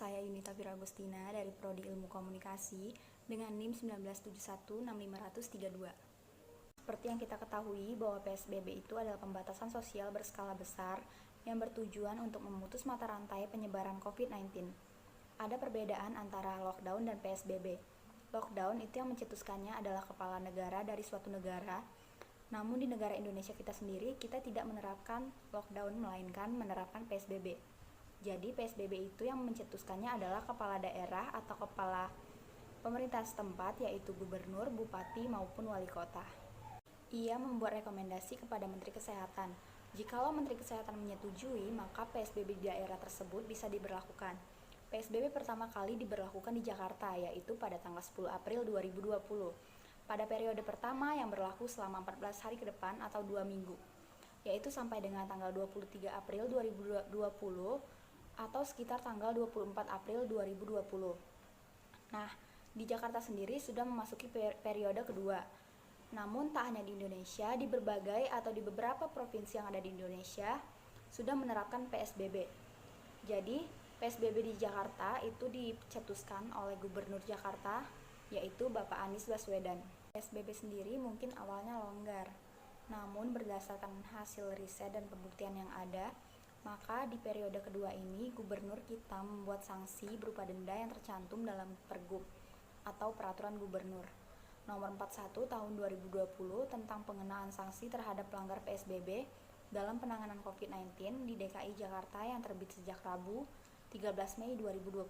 saya Yunita Viragustina dari Prodi Ilmu Komunikasi dengan NIM 197165332. Seperti yang kita ketahui bahwa PSBB itu adalah pembatasan sosial berskala besar yang bertujuan untuk memutus mata rantai penyebaran COVID-19. Ada perbedaan antara lockdown dan PSBB. Lockdown itu yang mencetuskannya adalah kepala negara dari suatu negara. Namun di negara Indonesia kita sendiri, kita tidak menerapkan lockdown melainkan menerapkan PSBB. Jadi PSBB itu yang mencetuskannya adalah kepala daerah atau kepala pemerintah setempat, yaitu gubernur, bupati, maupun wali kota. Ia membuat rekomendasi kepada Menteri Kesehatan. Jikalau Menteri Kesehatan menyetujui, maka PSBB di daerah tersebut bisa diberlakukan. PSBB pertama kali diberlakukan di Jakarta, yaitu pada tanggal 10 April 2020. Pada periode pertama yang berlaku selama 14 hari ke depan atau 2 minggu, yaitu sampai dengan tanggal 23 April 2020 atau sekitar tanggal 24 April 2020. Nah, di Jakarta sendiri sudah memasuki periode kedua. Namun tak hanya di Indonesia, di berbagai atau di beberapa provinsi yang ada di Indonesia sudah menerapkan PSBB. Jadi, PSBB di Jakarta itu dicetuskan oleh Gubernur Jakarta, yaitu Bapak Anies Baswedan. PSBB sendiri mungkin awalnya longgar, namun berdasarkan hasil riset dan pembuktian yang ada, maka di periode kedua ini gubernur kita membuat sanksi berupa denda yang tercantum dalam Pergub atau Peraturan Gubernur Nomor 41 Tahun 2020 tentang pengenaan sanksi terhadap pelanggar PSBB dalam penanganan COVID-19 di DKI Jakarta yang terbit sejak Rabu 13 Mei 2020.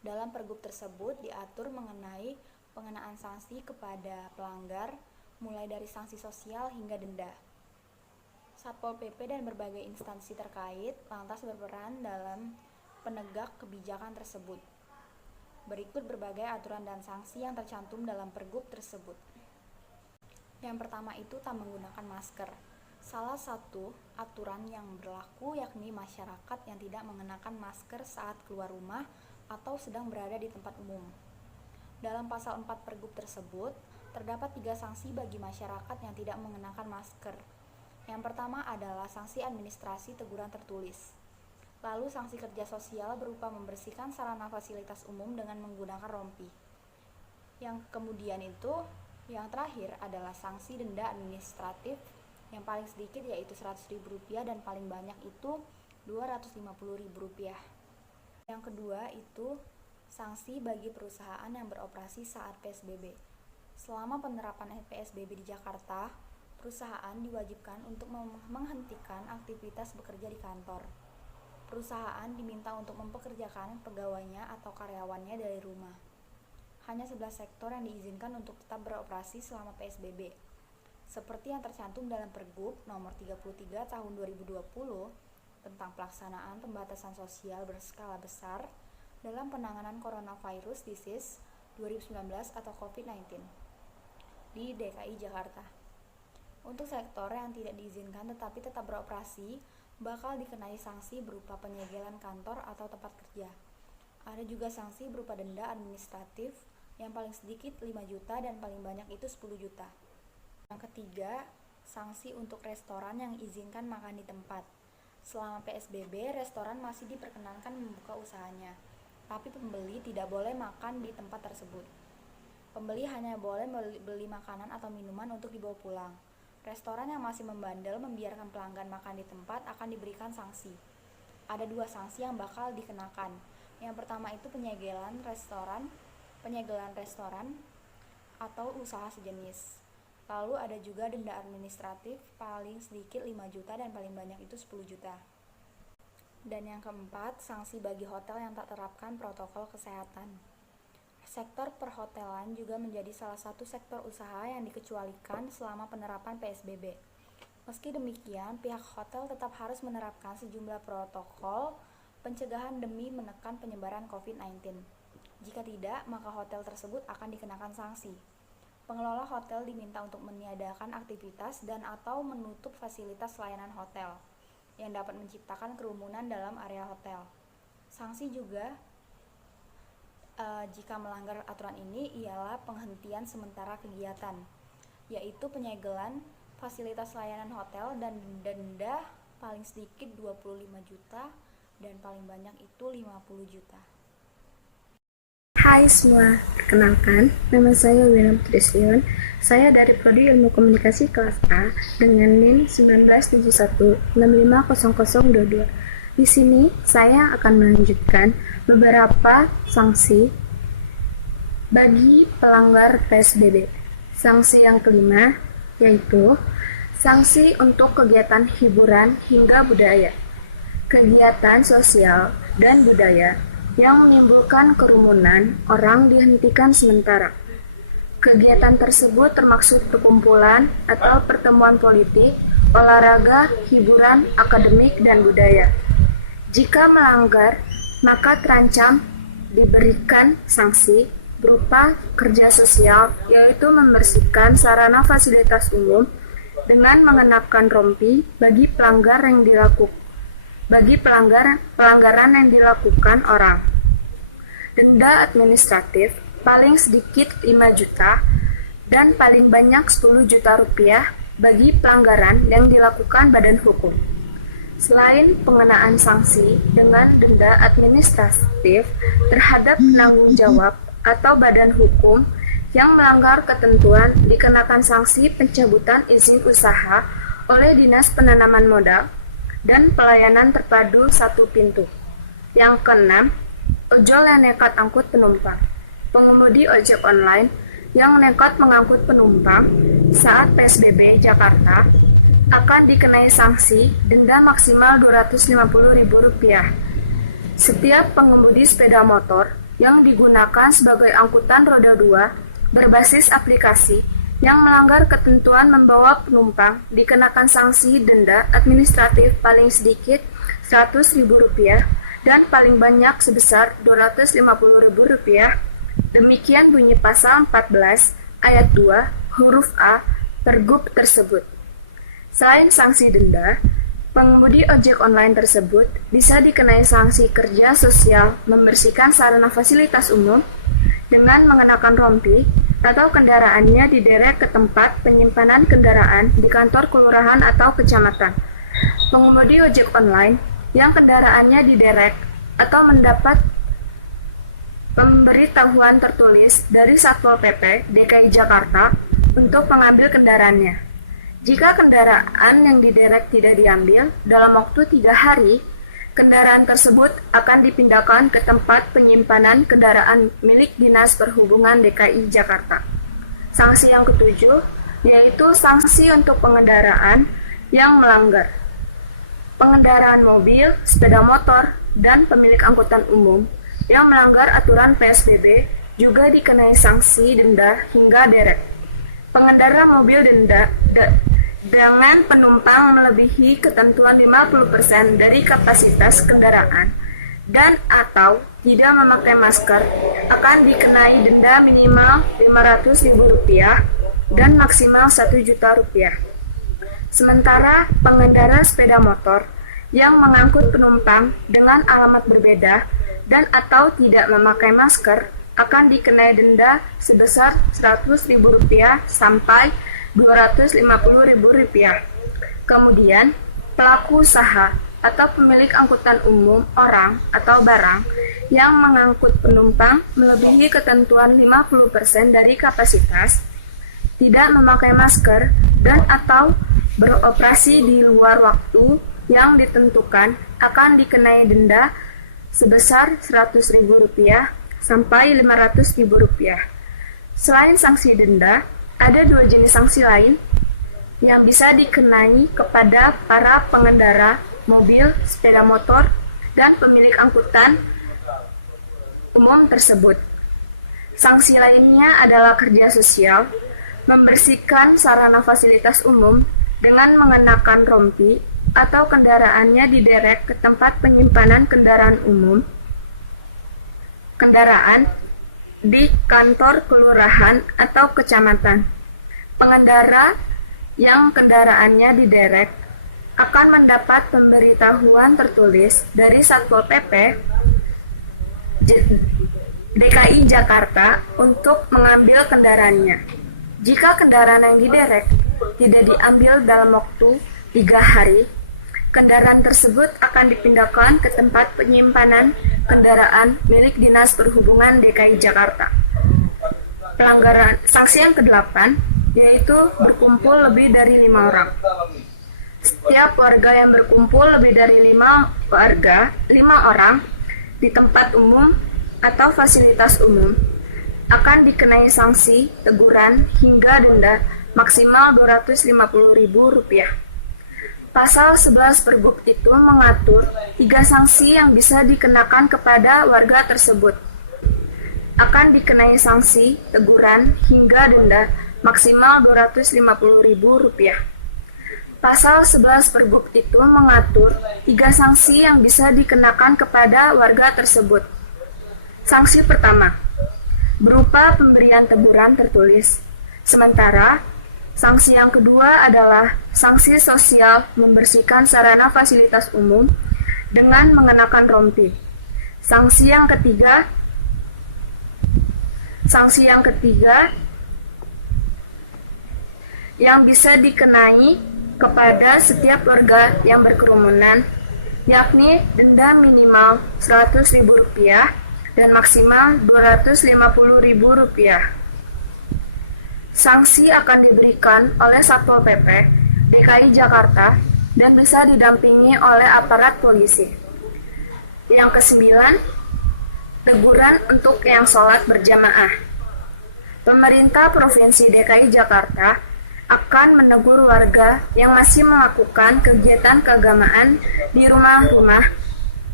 Dalam Pergub tersebut diatur mengenai pengenaan sanksi kepada pelanggar mulai dari sanksi sosial hingga denda. Satpol PP dan berbagai instansi terkait lantas berperan dalam penegak kebijakan tersebut. Berikut berbagai aturan dan sanksi yang tercantum dalam Pergub tersebut. Yang pertama itu tak menggunakan masker. Salah satu aturan yang berlaku yakni masyarakat yang tidak mengenakan masker saat keluar rumah atau sedang berada di tempat umum. Dalam pasal 4 Pergub tersebut, terdapat 3 sanksi bagi masyarakat yang tidak mengenakan masker. Yang pertama adalah sanksi administrasi teguran tertulis. Lalu sanksi kerja sosial berupa membersihkan sarana fasilitas umum dengan menggunakan rompi. Yang kemudian itu, yang terakhir adalah sanksi denda administratif yang paling sedikit yaitu Rp100.000 dan paling banyak itu Rp250.000. Yang kedua itu sanksi bagi perusahaan yang beroperasi saat PSBB. Selama penerapan PSBB di Jakarta, perusahaan diwajibkan untuk menghentikan aktivitas bekerja di kantor. Perusahaan diminta untuk mempekerjakan pegawainya atau karyawannya dari rumah. Hanya 11 sektor yang diizinkan untuk tetap beroperasi selama PSBB. Seperti yang tercantum dalam Pergub Nomor 33 Tahun 2020 tentang pelaksanaan pembatasan sosial berskala besar dalam penanganan coronavirus disease 2019 atau COVID-19 di DKI Jakarta. Untuk sektor yang tidak diizinkan tetapi tetap beroperasi, bakal dikenai sanksi berupa penyegelan kantor atau tempat kerja. Ada juga sanksi berupa denda administratif yang paling sedikit 5 juta dan paling banyak itu 10 juta. Yang ketiga, sanksi untuk restoran yang izinkan makan di tempat. Selama PSBB, restoran masih diperkenankan membuka usahanya, tapi pembeli tidak boleh makan di tempat tersebut. Pembeli hanya boleh beli makanan atau minuman untuk dibawa pulang. Restoran yang masih membandel membiarkan pelanggan makan di tempat akan diberikan sanksi. Ada 2 sanksi yang bakal dikenakan. Yang pertama itu penyegelan restoran atau usaha sejenis. Lalu ada juga denda administratif paling sedikit 5 juta dan paling banyak itu 10 juta. Dan yang keempat, sanksi bagi hotel yang tak terapkan protokol kesehatan. Sektor perhotelan juga menjadi salah satu sektor usaha yang dikecualikan selama penerapan PSBB. Meski demikian, pihak hotel tetap harus menerapkan sejumlah protokol pencegahan demi menekan penyebaran COVID-19. Jika tidak, maka hotel tersebut akan dikenakan sanksi. Pengelola hotel diminta untuk meniadakan aktivitas dan atau menutup fasilitas layanan hotel yang dapat menciptakan kerumunan dalam area hotel. Sanksi juga jika melanggar aturan ini ialah penghentian sementara kegiatan, yaitu penyegelan fasilitas layanan hotel dan denda paling sedikit 25 juta dan paling banyak itu 50 juta. Hai semua, perkenalkan, nama saya William Trislion. Saya dari Prodi Ilmu Komunikasi kelas A dengan NIM 1971650022. Di sini saya akan melanjutkan beberapa sanksi bagi pelanggar PSBB. Sanksi yang kelima yaitu sanksi untuk kegiatan hiburan hingga budaya, kegiatan sosial dan budaya yang menimbulkan kerumunan orang dihentikan sementara. Kegiatan tersebut termaksud perkumpulan atau pertemuan politik, olahraga, hiburan, akademik, dan budaya. Jika melanggar, maka terancam diberikan sanksi berupa kerja sosial, yaitu membersihkan sarana fasilitas umum dengan mengenakan rompi bagi pelanggaran yang dilakukan orang. Denda administratif paling sedikit 5 juta dan paling banyak 10 juta rupiah bagi pelanggaran yang dilakukan badan hukum. Selain pengenaan sanksi dengan denda administratif terhadap penanggung jawab atau badan hukum yang melanggar ketentuan, dikenakan sanksi pencabutan izin usaha oleh Dinas Penanaman Modal dan pelayanan terpadu satu pintu. Yang keenam, ojol yang nekat angkut penumpang. Pengemudi ojek online yang nekat mengangkut penumpang saat PSBB Jakarta akan dikenai sanksi denda maksimal Rp250.000. Setiap pengemudi sepeda motor yang digunakan sebagai angkutan roda 2 berbasis aplikasi yang melanggar ketentuan membawa penumpang dikenakan sanksi denda administratif paling sedikit Rp100.000 dan paling banyak sebesar Rp250.000. Demikian bunyi pasal 14 ayat 2 huruf A Pergub tersebut. Selain sanksi denda, pengemudi ojek online tersebut bisa dikenai sanksi kerja sosial membersihkan sarana fasilitas umum dengan mengenakan rompi atau kendaraannya diderek ke tempat penyimpanan kendaraan di kantor kelurahan atau kecamatan. Pengemudi ojek online yang kendaraannya diderek atau mendapat pemberitahuan tertulis dari Satpol PP DKI Jakarta untuk mengambil kendaraannya. Jika kendaraan yang diderek tidak diambil dalam waktu 3 hari, kendaraan tersebut akan dipindahkan ke tempat penyimpanan kendaraan milik Dinas Perhubungan DKI Jakarta. Sanksi yang ketujuh yaitu sanksi untuk pengendaraan yang melanggar. Pengendaraan mobil, sepeda motor, dan pemilik angkutan umum yang melanggar aturan PSBB juga dikenai sanksi denda hingga derek. Pengendara mobil dengan penumpang melebihi ketentuan 50% dari kapasitas kendaraan dan atau tidak memakai masker akan dikenai denda minimal Rp500.000 dan maksimal Rp1 juta. Sementara pengendara sepeda motor yang mengangkut penumpang dengan alamat berbeda dan atau tidak memakai masker akan dikenai denda sebesar Rp100.000 sampai Rp250.000. Kemudian, pelaku usaha atau pemilik angkutan umum orang atau barang yang mengangkut penumpang melebihi ketentuan 50% dari kapasitas, tidak memakai masker, dan atau beroperasi di luar waktu yang ditentukan akan dikenai denda sebesar Rp100.000 sampai Rp500.000. Selain sanksi denda, ada 2 jenis sanksi lain yang bisa dikenai kepada para pengendara mobil, sepeda motor, dan pemilik angkutan umum tersebut. Sanksi lainnya adalah kerja sosial, membersihkan sarana fasilitas umum dengan mengenakan rompi atau kendaraannya diderek ke tempat penyimpanan kendaraan umum, kendaraan di kantor kelurahan atau kecamatan. Pengendara yang kendaraannya diderek akan mendapat pemberitahuan tertulis dari Satpol PP DKI Jakarta untuk mengambil kendaraannya. Jika kendaraan yang diderek tidak diambil dalam waktu 3 hari, Kendaraan tersebut akan dipindahkan ke tempat penyimpanan kendaraan milik Dinas Perhubungan DKI Jakarta. Pelanggaran sanksi yang ke-8 yaitu berkumpul lebih dari 5 orang. Setiap warga yang berkumpul lebih dari 5 orang di tempat umum atau fasilitas umum akan dikenai sanksi teguran hingga denda maksimal Rp250.000. Pasal 11 Pergub itu mengatur 3 sanksi yang bisa dikenakan kepada warga tersebut. Akan dikenai sanksi teguran hingga denda maksimal Rp250.000. Pasal 11 Pergub itu mengatur 3 sanksi yang bisa dikenakan kepada warga tersebut. Sanksi pertama, berupa pemberian teguran tertulis. Sementara, sanksi yang kedua adalah sanksi sosial membersihkan sarana fasilitas umum dengan mengenakan rompi. Sanksi yang ketiga yang bisa dikenai kepada setiap warga yang berkerumunan, yakni denda minimal Rp100.000 dan maksimal Rp250.000. Sanksi akan diberikan oleh Satpol PP DKI Jakarta dan bisa didampingi oleh aparat polisi. Yang ke-9, teguran untuk yang sholat berjamaah. Pemerintah Provinsi DKI Jakarta akan menegur warga yang masih melakukan kegiatan keagamaan di rumah-rumah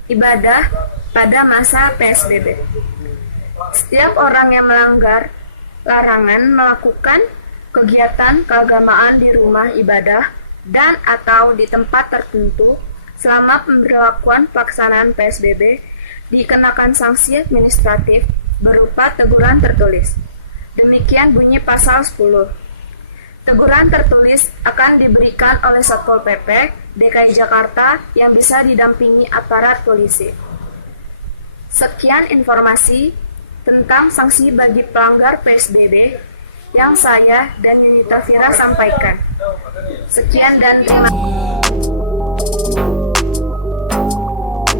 ibadah pada masa PSBB. Setiap orang yang melanggar larangan melakukan kegiatan keagamaan di rumah ibadah dan atau di tempat tertentu selama pemberlakuan pelaksanaan PSBB dikenakan sanksi administratif berupa teguran tertulis. Demikian bunyi pasal 10. Teguran tertulis akan diberikan oleh Satpol PP DKI Jakarta yang bisa didampingi aparat polisi. Sekian informasi tentang sanksi bagi pelanggar PSBB yang saya dan Yunita Fira sampaikan. Sekian dan terima kasih.